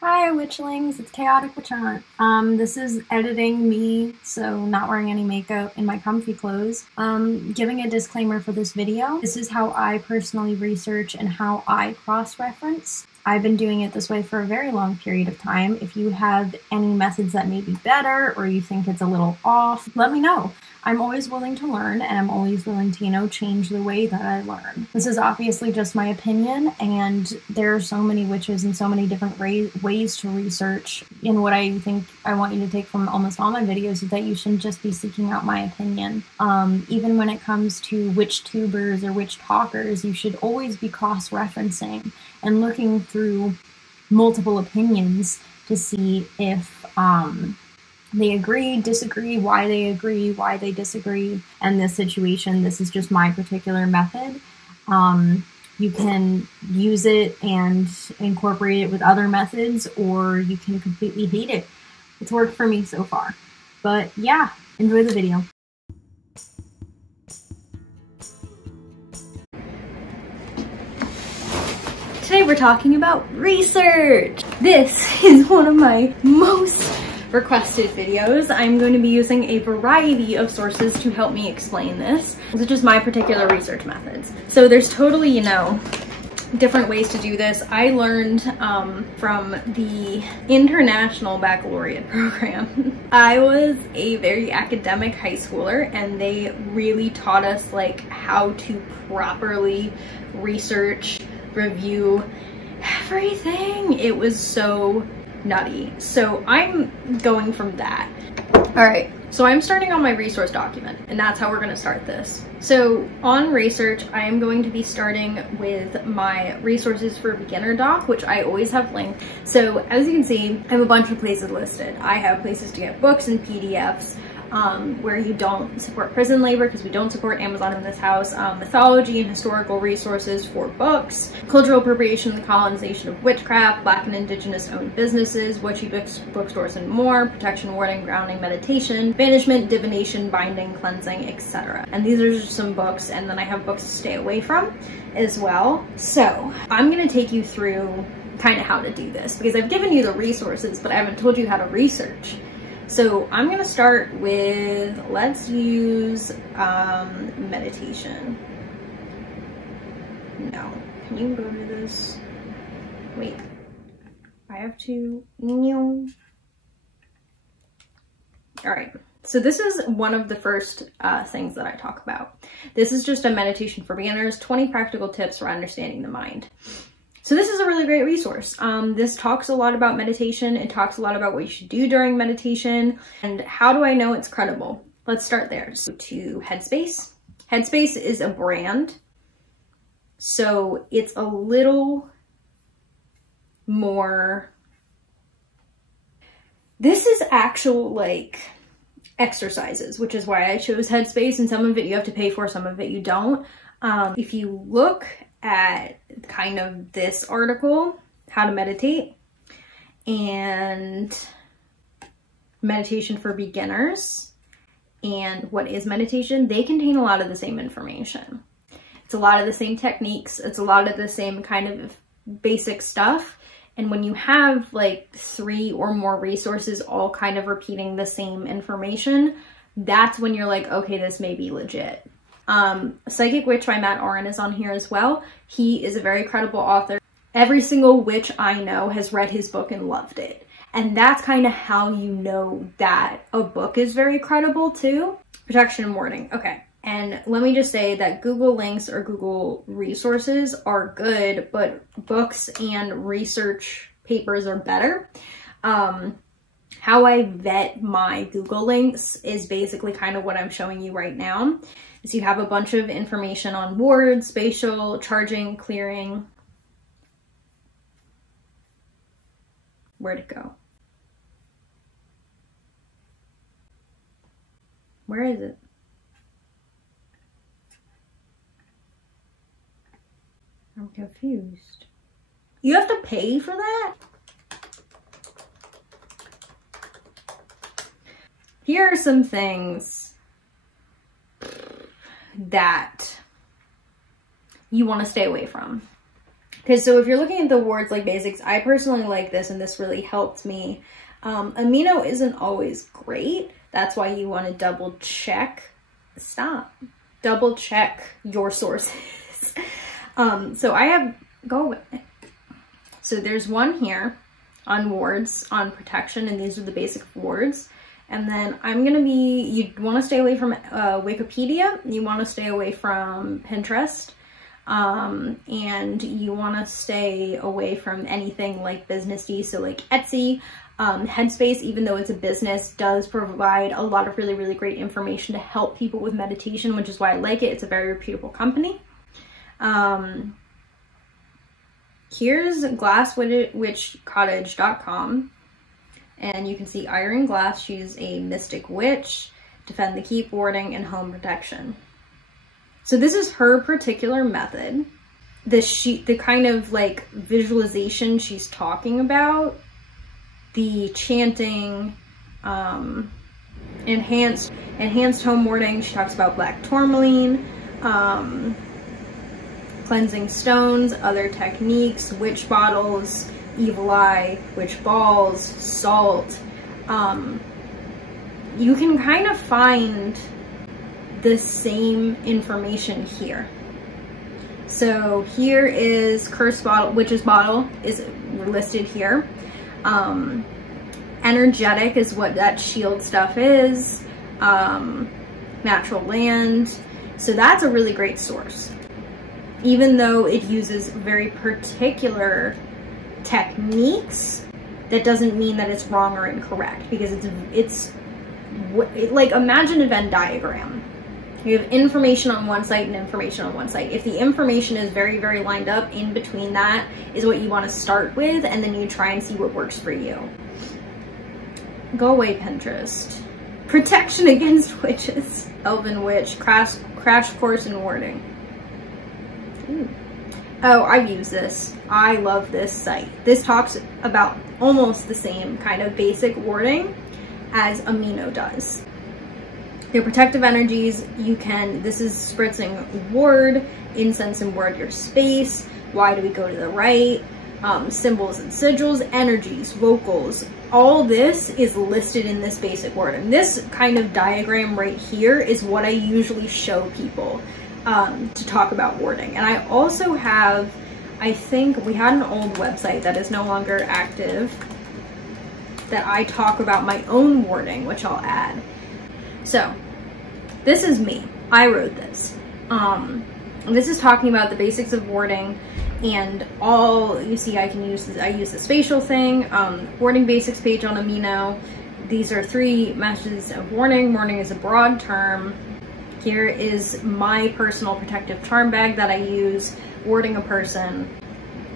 Hi witchlings, it's Chaotic Witchant. This is editing me, so not wearing any makeup in my comfy clothes. Giving a disclaimer for this video. This is how I personally research and how I cross-reference. I've been doing it this way for a very long period of time. If you have any methods that may be better or you think it's a little off, let me know. I'm always willing to learn, and I'm always willing to, change the way that I learn. This is obviously just my opinion, and there are so many witches and so many different ways to research. And what I think I want you to take from almost all my videos is that you shouldn't just be seeking out my opinion. Even when it comes to witch tubers or witch talkers, you should always be cross-referencing and looking through multiple opinions to see if they agree, disagree, why they disagree. And this situation, this is just my particular method. You can use it and incorporate it with other methods, or you can completely hate it. It's worked for me so far. But yeah, enjoy the video. Today we're talking about research. This is one of my most requested videos. I'm going to be using a variety of sources to help me explain this. These are just my particular research methods. So there's totally, different ways to do this. I learned from the International Baccalaureate program. I was a very academic high schooler, and they really taught us how to properly research, review everything. It was so nutty. So I'm going from that. All right, so I'm starting on my resource document, and that's how we're going to start this. So on research, I am going to be starting with my resources for beginner doc, which I always have linked. So as you can see, I have a bunch of places listed. I have places to get books and PDFs, where you don't support prison labor, because we don't support Amazon in this house, mythology and historical resources for books, cultural appropriation and the colonization of witchcraft, Black and Indigenous owned businesses, witchy bookstores and more, protection, warding, grounding, meditation, banishment, divination, binding, cleansing, etc. And these are just some books, and then I have books to stay away from as well. So I'm going to take you through kind of how to do this, because I've given you the resources, but I haven't told you how to research. So I'm going to start with, let's use meditation. No, can you go to this? Wait, I have to, all right. So this is one of the first things that I talk about. This is just a meditation for beginners, 20 practical tips for understanding the mind. So this is a really great resource. This talks a lot about meditation. It talks a lot about what you should do during meditation. And how do I know it's credible? Let's start there. So to Headspace. Headspace is a brand. So it's a little more, this is actual exercises, which is why I chose Headspace, and some of it you have to pay for, some of it you don't. If you look at kind of this article, how to meditate and meditation for beginners and what is meditation, they contain a lot of the same information. It's a lot of the same techniques. It's a lot of the same kind of basic stuff. And when you have 3 or more resources all kind of repeating the same information, that's when you're like, okay, this may be legit. Psychic Witch by Matt Oren is on here as well. He is a very credible author. Every single witch I know has read his book and loved it. And that's kind of how you know that a book is very credible too. Protection and warding. Okay. And let me just say that Google links or Google resources are good, but books and research papers are better. How I vet my Google links is basically kind of what I'm showing you right now. Is you have a bunch of information on wards, spatial, charging, clearing. Where'd it go? Where is it? I'm confused. You have to pay for that? Here are some things that you want to stay away from. Because so if you're looking at the words like basics, I personally like this, and this really helped me. Amino isn't always great. That's why you want to double check your sources. So I have, so there's one here on wards, on protection, and these are the basic wards. And then I'm gonna be, you wanna stay away from Wikipedia, you wanna stay away from Pinterest, and you wanna stay away from anything like businessy, so like Etsy. Headspace, even though it's a business, does provide a lot of really, really great information to help people with meditation, which is why I like it. It's a very reputable company. Here's glasswitchcottage.com, and you can see Iron Glass. She's a mystic witch, defend the keep, warding, and home protection. So this is her particular method. The kind of like visualization she's talking about, the chanting, enhanced home warding. She talks about black tourmaline, cleansing stones, other techniques, witch bottles, evil eye, witch balls, salt. You can kind of find the same information here. So here is cursed bottle, witch's bottle is listed here. Energetic is what that shield stuff is. Natural land. So that's a really great source. Even though it uses very particular techniques, that doesn't mean that it's wrong or incorrect, because it's like, imagine a Venn diagram. You have information on one site and information on one site. If the information is very, very lined up, in between that is what you want to start with, and then you try and see what works for you. Go away, Pinterest. Protection against witches. Elven witch. Crash course in warding. Ooh. Oh, I've used this. I love this site. This talks about almost the same kind of basic warding as Amino does. Your protective energies, this is spritzing ward, incense and ward your space. Why do we go to the right? Symbols and sigils, energies, vocals. All this is listed in this basic word. And this kind of diagram right here is what I usually show people to talk about warding. And I also have, I think we had an old website that is no longer active that I talk about my own warding, which I'll add. So this is me. I wrote this. This is talking about the basics of warding, and all you see, I use the spatial thing, warding basics page on Amino. These are 3 messages of warding. Warding is a broad term. Here is my personal protective charm bag that I use warding a person.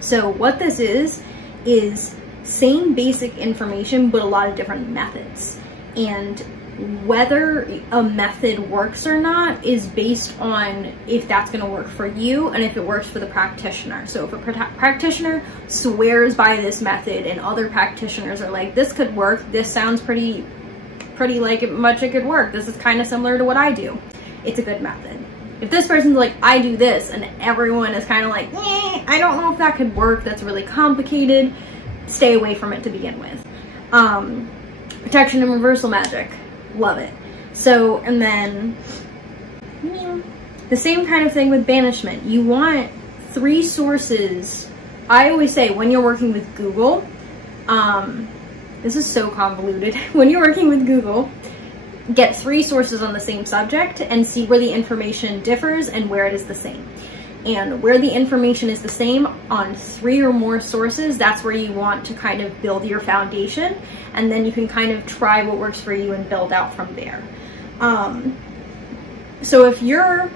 So what this is same basic information, but a lot of different methods. And whether a method works or not is based on if that's going to work for you and if it works for the practitioner. So if a practitioner swears by this method and other practitioners are like, this could work, this sounds pretty like it could work, this is kind of similar to what I do, it's a good method. If this person's like, I do this, and everyone is kind of like, I don't know if that could work, that's really complicated, stay away from it to begin with. Protection and reversal magic. Love it. So, and then the same kind of thing with banishment. You want 3 sources. I always say when you're working with Google, this is so convoluted. When you're working with Google, get 3 sources on the same subject and see where the information differs and where it is the same. And where the information is the same on 3 or more sources, that's where you want to kind of build your foundation, and then you can kind of try what works for you and build out from there. So if you're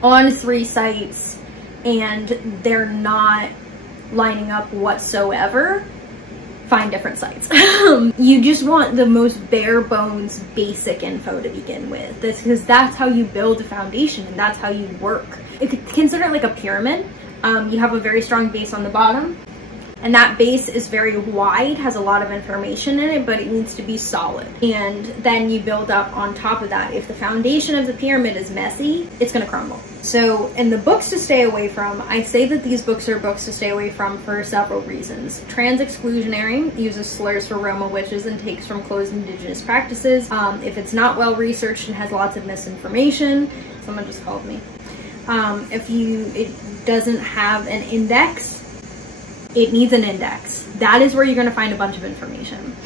on 3 sites and they're not lining up whatsoever, find different sites. You just want the most bare bones basic info to begin with, because that's how you build a foundation and that's how you work. Consider it like a pyramid. You have a very strong base on the bottom, And that base is very wide, has a lot of information in it, but it needs to be solid. And then you build up on top of that. If the foundation of the pyramid is messy, it's gonna crumble. So in the books to stay away from, I say that these books are books to stay away from for several reasons. Trans-exclusionary, uses slurs for Roma witches and takes from closed indigenous practices. If it's not well researched and has lots of misinformation, someone just called me. It doesn't have an index, it needs an index. That is where you're gonna find a bunch of information.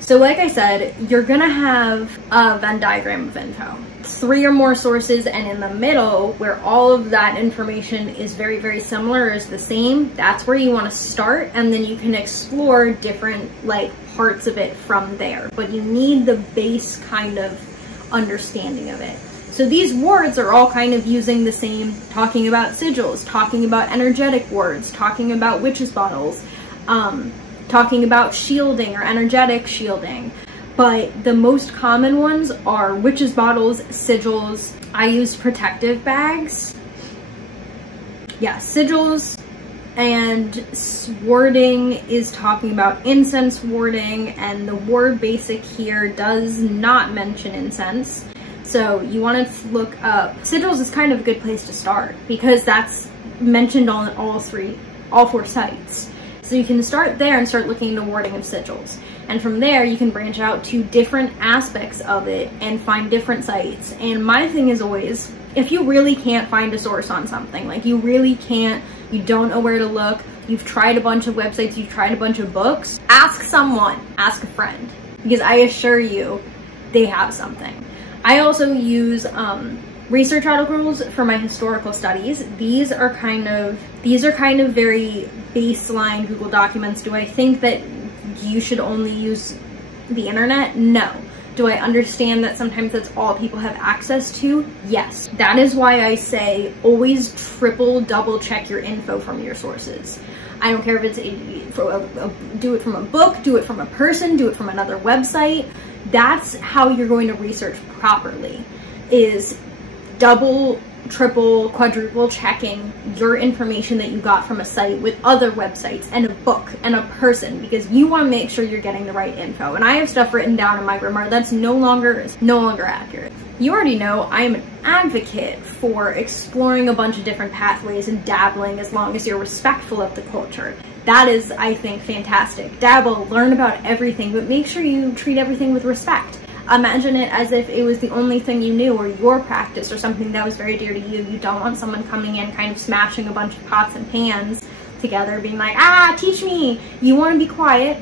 So like I said, you're gonna have a Venn diagram of info. 3 or more sources, and in the middle, where all of that information is very, very similar, is the same, that's where you wanna start, and then you can explore different like parts of it from there. But you need the base kind of understanding of it. So these words are all kind of using the same, talking about sigils, talking about energetic words, talking about witches' bottles, talking about shielding or energetic shielding. But the most common ones are witches' bottles, sigils. I use protective bags. Yeah, sigils. And warding is talking about incense warding, and the word basic here does not mention incense. So you want to look up, sigils is kind of a good place to start because that's mentioned on all 4 sites. So you can start there and start looking into warding of sigils. And from there you can branch out to different aspects of it and find different sites. And my thing is always, if you really can't find a source on something, like you really can't, you don't know where to look, you've tried a bunch of websites, you've tried a bunch of books, ask someone, ask a friend, because I assure you they have something. I also use research articles for my historical studies. These are kind of very baseline Google documents. Do I think that you should only use the internet? No. Do I understand that sometimes that's all people have access to? Yes. That is why I say always double check your info from your sources. I don't care if it's do it from a book, do it from a person, do it from another website. That's how you're going to research properly, is double, triple, quadruple checking your information that you got from a site with other websites and a book and a person, because you want to make sure you're getting the right info. And I have stuff written down in my grimoire that's no longer accurate. You already know I am an advocate for exploring a bunch of different pathways and dabbling, as long as you're respectful of the culture. That is, I think, fantastic. Dabble, learn about everything, but make sure you treat everything with respect. Imagine it as if it was the only thing you knew, or your practice, or something that was very dear to you. You don't want someone coming in kind of smashing a bunch of pots and pans together, being like, ah, teach me. You want to be quiet,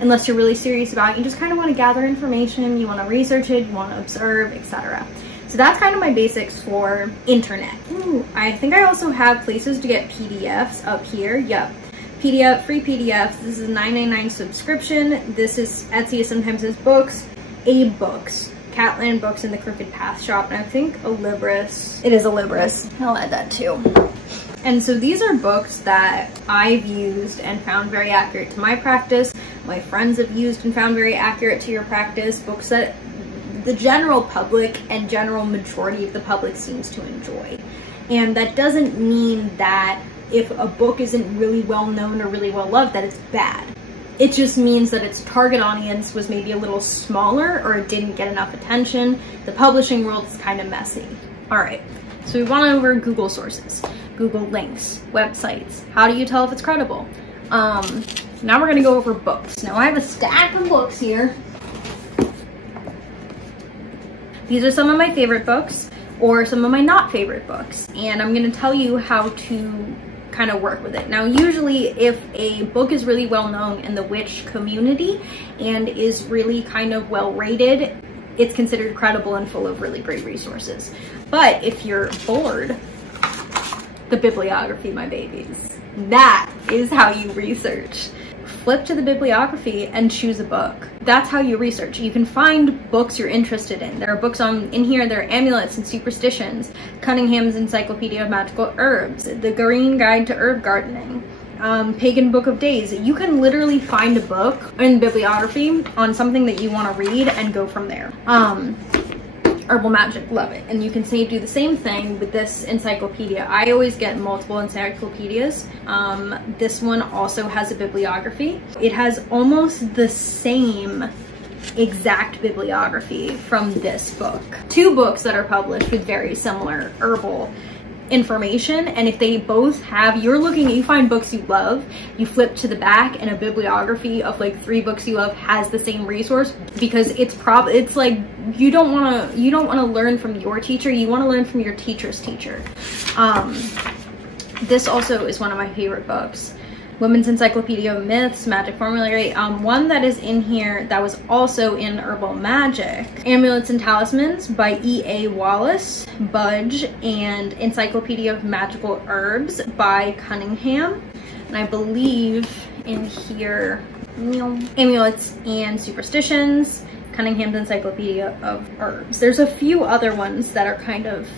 unless you're really serious about it. You just kind of want to gather information, you want to research it, you want to observe, etc. So that's kind of my basics for internet. Ooh, I think I also have places to get PDFs up here. Yep. PDF, free PDFs. This is a $9.99 subscription. This is Etsy, sometimes as books. Abe Books, Catland Books in the Crooked Path Shop, and I think Alibris. It is Alibris. I'll add that too. And so these are books that I've used and found very accurate to my practice. My friends have used and found very accurate to your practice. Books that the general public and general majority of the public seems to enjoy. And that doesn't mean that if a book isn't really well known or really well loved, that it's bad. It just means that its target audience was maybe a little smaller, or it didn't get enough attention. The publishing world is kind of messy. All right, so we went over Google sources, Google links, websites. How do you tell if it's credible? Now we're gonna go over books. Now I have a stack of books here. These are some of my favorite books, or some of my not favorite books, and I'm gonna tell you how to kind of work with it. Now, usually if a book is really well known in the witch community and is really kind of well rated, it's considered credible and full of really great resources. But if you're bored, the bibliography, my babies, that is how you research. Flip to the bibliography and choose a book. That's how you research. You can find books you're interested in. There are books in here, there are amulets and superstitions, Cunningham's Encyclopedia of Magical Herbs, The Green Guide to Herb Gardening, Pagan Book of Days. You can literally find a book in bibliography on something that you want to read and go from there. Herbal Magic, love it. And you can do the same thing with this encyclopedia. I always get multiple encyclopedias. This one also has a bibliography. It has almost the same exact bibliography from this book. Two books that are published with very similar herbal information, and if they both have, you find books you love, you flip to the back and a bibliography of like 3 books you love has the same resource, because it's like you don't want to learn from your teacher, you want to learn from your teacher's teacher. This also is one of my favorite books. Women's Encyclopedia of Myths, Magic Formulary. One that is in here that was also in Herbal Magic, Amulets and Talismans by E.A. Wallace Budge, and Encyclopedia of Magical Herbs by Cunningham. And I believe in here, Amulets and Superstitions, Cunningham's Encyclopedia of Herbs. There's a few other ones that are kind of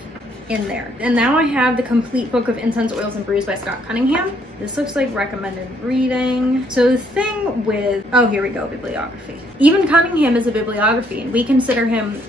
in there. And now I have the complete book of Incense, Oils, and Brews by Scott Cunningham. This looks like recommended reading. So the thing with, oh, here we go, bibliography. Even Cunningham is a bibliography, and we consider him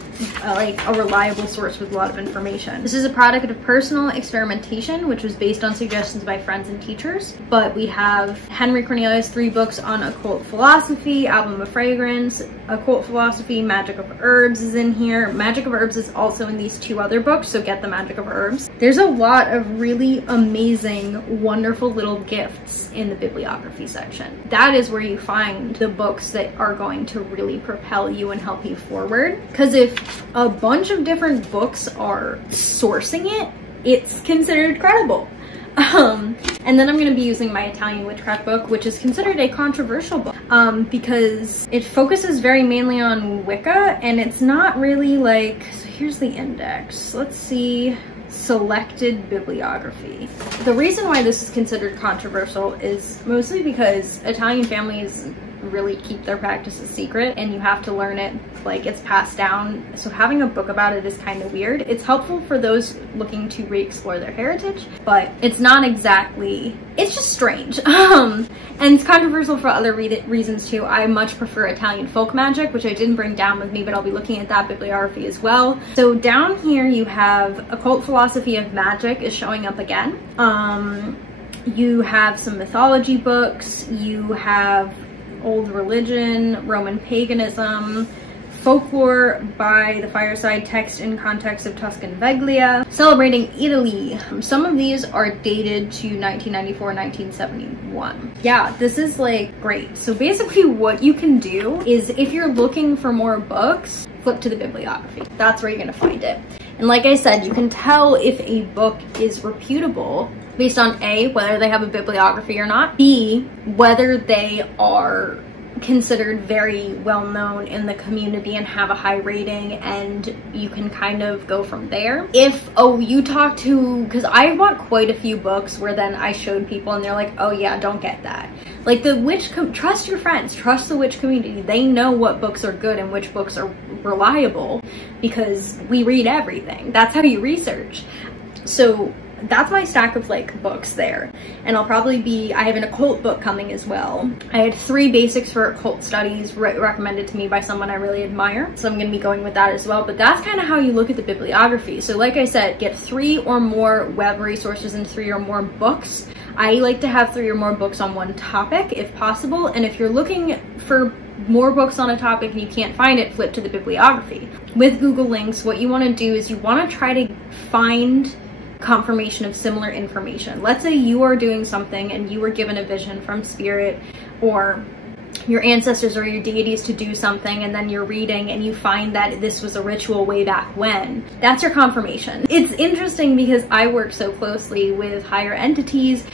like a reliable source with a lot of information. This is a product of personal experimentation, which was based on suggestions by friends and teachers. But we have Henry Cornelius' 3 books on occult philosophy, Album of Fragrance, occult philosophy, Magic of Herbs is in here. Magic of Herbs is also in these 2 other books, so get the Magic of Herbs. There's a lot of really amazing, wonderful little gifts in the bibliography section. That is where you find the books that are going to really propel you and help you forward. Because if a bunch of different books are sourcing it, it's considered credible. And then I'm going to be using my Italian witchcraft book, which is considered a controversial book because it focuses very mainly on Wicca, and it's not really like, so here's the index. Let's see, selected bibliography. The reason why this is considered controversial is mostly because Italian families really keep their practices secret, and you have to learn it like it's passed down, so having a book about it is kind of weird. It's helpful for those looking to re-explore their heritage, but it's not exactly, it's just strange. And it's controversial for other reasons too. I much prefer Italian folk magic, which I didn't bring down with me, but I'll be looking at that bibliography as well. So down here you have Occult Philosophy of Magic is showing up again. You have some mythology books, you have Old Religion, Roman Paganism, Folklore by the Fireside, Text in Context of Tuscan Veglia, Celebrating Italy. Some of these are dated to 1994, 1971. Yeah, this is like great. So basically what you can do is, if you're looking for more books, flip to the bibliography. That's where you're gonna find it. And like I said, you can tell if a book is reputable based on A, whether they have a bibliography or not, B, whether they are considered very well known in the community and have a high rating, and you can kind of go from there. If, oh, you talk to, because I bought quite a few books where then I showed people and they're like, oh yeah, don't get that. Like the witch, trust your friends, trust the witch community. They know what books are good and which books are reliable, because we read everything. That's how you research. So that's my stack of like books there. And I'll probably be, I have an occult book coming as well. I had 3 basics for occult studies recommended to me by someone I really admire, so I'm gonna be going with that as well. But that's kind of how you look at the bibliography. So like I said, get 3 or more web resources and 3 or more books. I like to have 3 or more books on one topic if possible, and if you're looking for more books on a topic and you can't find it, flip to the bibliography. With Google Links, what you want to do is you want to try to find confirmation of similar information. Let's say you are doing something and you were given a vision from spirit or your ancestors or your deities to do something, and then you're reading and you find that this was a ritual way back when. That's your confirmation. It's interesting because I work so closely with higher entities,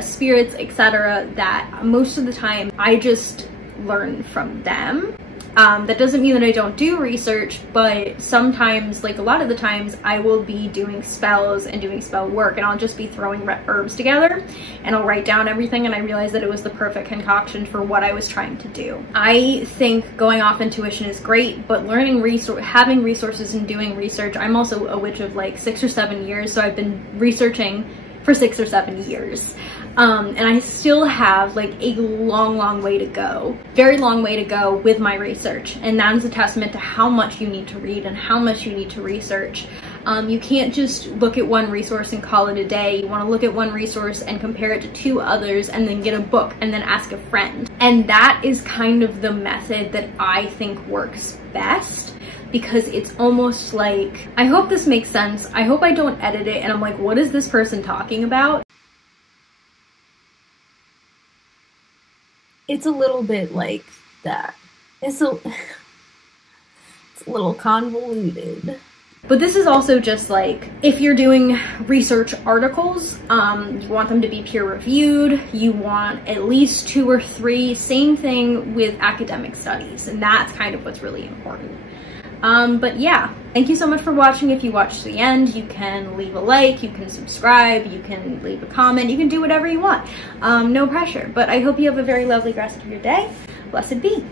spirits, etc., that most of the time I just learn from them. That doesn't mean that I don't do research, but sometimes, like a lot of the times, I will be doing spells and doing spell work, and I'll just be throwing herbs together, and I'll write down everything, and I realize that it was the perfect concoction for what I was trying to do. I think going off intuition is great, but learning having resources and doing research, I'm also a witch of like 6 or 7 years, so I've been researching for 6 or 7 years. And I still have like a long way to go, very long way to go with my research. And that is a testament to how much you need to read and how much you need to research. You can't just look at one resource and call it a day. You want to look at one resource and compare it to 2 others and then get a book and then ask a friend. And that is kind of the method that I think works best, because it's almost like, I hope this makes sense. I hope I don't edit it and I'm like, what is this person talking about? It's a little bit like that. It's a little convoluted. But this is also just like, if you're doing research articles, you want them to be peer reviewed, you want at least 2 or 3, same thing with academic studies, and that's kind of what's really important. But yeah, thank you so much for watching. If you watched to the end, you can leave a like, you can subscribe, you can leave a comment, you can do whatever you want. No pressure, but I hope you have a very lovely rest of your day. Blessed be.